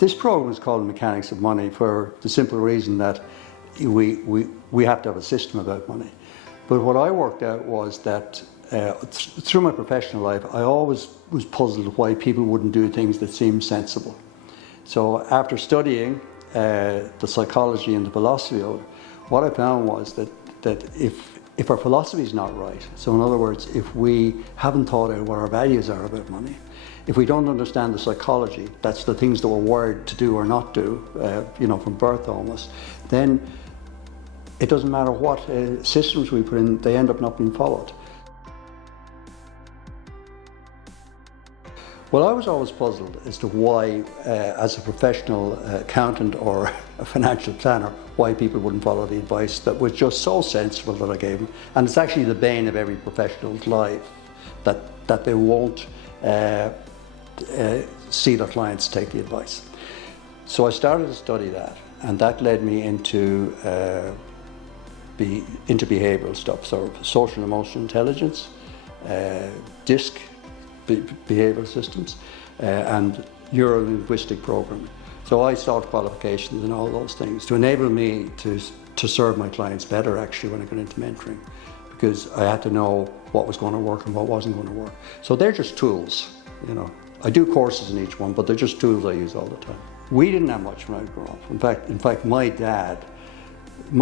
This program is called Mechanics of Money for the simple reason that we have to have a system about money. But what I worked out was that through my professional life, I always was puzzled why people wouldn't do things that seemed sensible. So after studying the psychology and the philosophy of it, what I found was that if our philosophy is not right, so in other words, if we haven't thought out what our values are about money, if we don't understand the psychology, that's the things that we're wired to do or not do, from birth almost, then it doesn't matter what systems we put in, they end up not being followed. Well, I was always puzzled as to why, as a professional accountant or a financial planner, why people wouldn't follow the advice that was just so sensible that I gave them. And it's actually the bane of every professional's life, that they won't see their clients take the advice. So I started to study that, and that led me into behavioral stuff, so social and emotional intelligence, DISC, behavioral systems, and neuro-linguistic programming. So I sought qualifications in all those things to enable me to serve my clients better actually when I got into mentoring, because I had to know what was going to work and what wasn't going to work. So they're just tools, I do courses in each one, but they're just tools I use all the time. We didn't have much when I grew up. In fact, my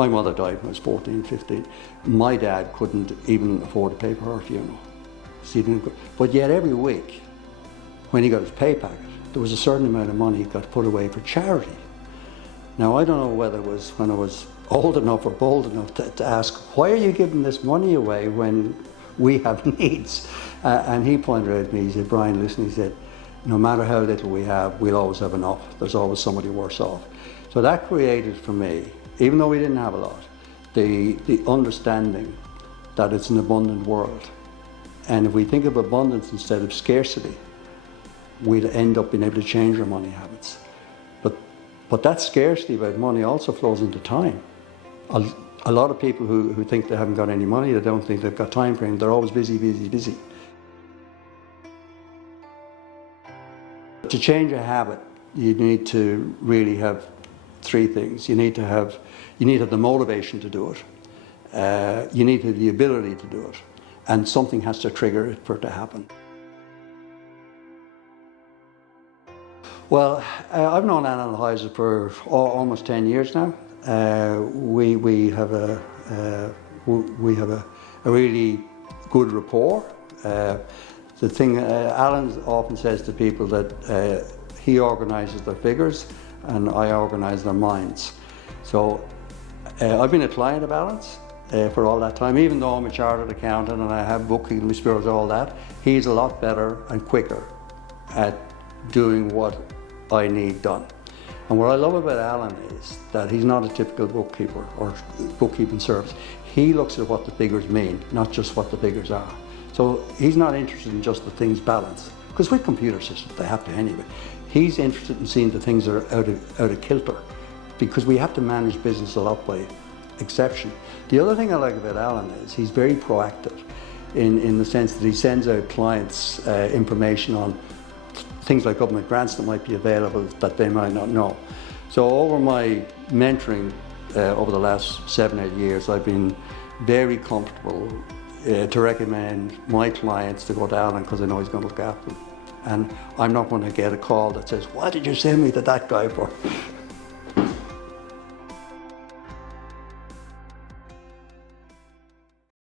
mother died when I was 14, 15. My dad couldn't even afford to pay for her funeral. But yet every week, when he got his pay packet, there was a certain amount of money he got put away for charity. Now, I don't know whether it was when I was old enough or bold enough to ask, why are you giving this money away when we have needs? And he pointed out at me, he said, Brian, listen, he said, no matter how little we have, we'll always have enough. There's always somebody worse off. So that created for me, even though we didn't have a lot, the understanding that it's an abundant world. And if we think of abundance instead of scarcity, we'd end up being able to change our money habits. But that scarcity about money also flows into time. A lot of people who think they haven't got any money, they don't think they've got time frame, they're always busy, busy, busy. To change a habit, you need to really have three things. You need to have the motivation to do it. You need to have the ability to do it. And something has to trigger it for it to happen. Well, I've known Alan Heiser for almost 10 years now. We have a really good rapport. The thing Alan often says to people that he organises their figures and I organise their minds. So I've been a client of Alan's for all that time, even though I'm a chartered accountant and I have bookkeeping experience, all that. He's a lot better and quicker at doing what I need done. And what I love about Alan is that he's not a typical bookkeeper or bookkeeping service. He looks at what the figures mean, not just what the figures are. So he's not interested in just the things balanced, because with computer systems, they have to anyway. He's interested in seeing the things that are out of kilter, because we have to manage business a lot by exception. The other thing I like about Alan is he's very proactive in the sense that he sends out clients information on things like government grants that might be available that they might not know. So over my mentoring over the last 7 or 8 years, I've been very comfortable to recommend my clients to go to Alan because I know he's going to look after them. And I'm not going to get a call that says, what did you send me to that guy for?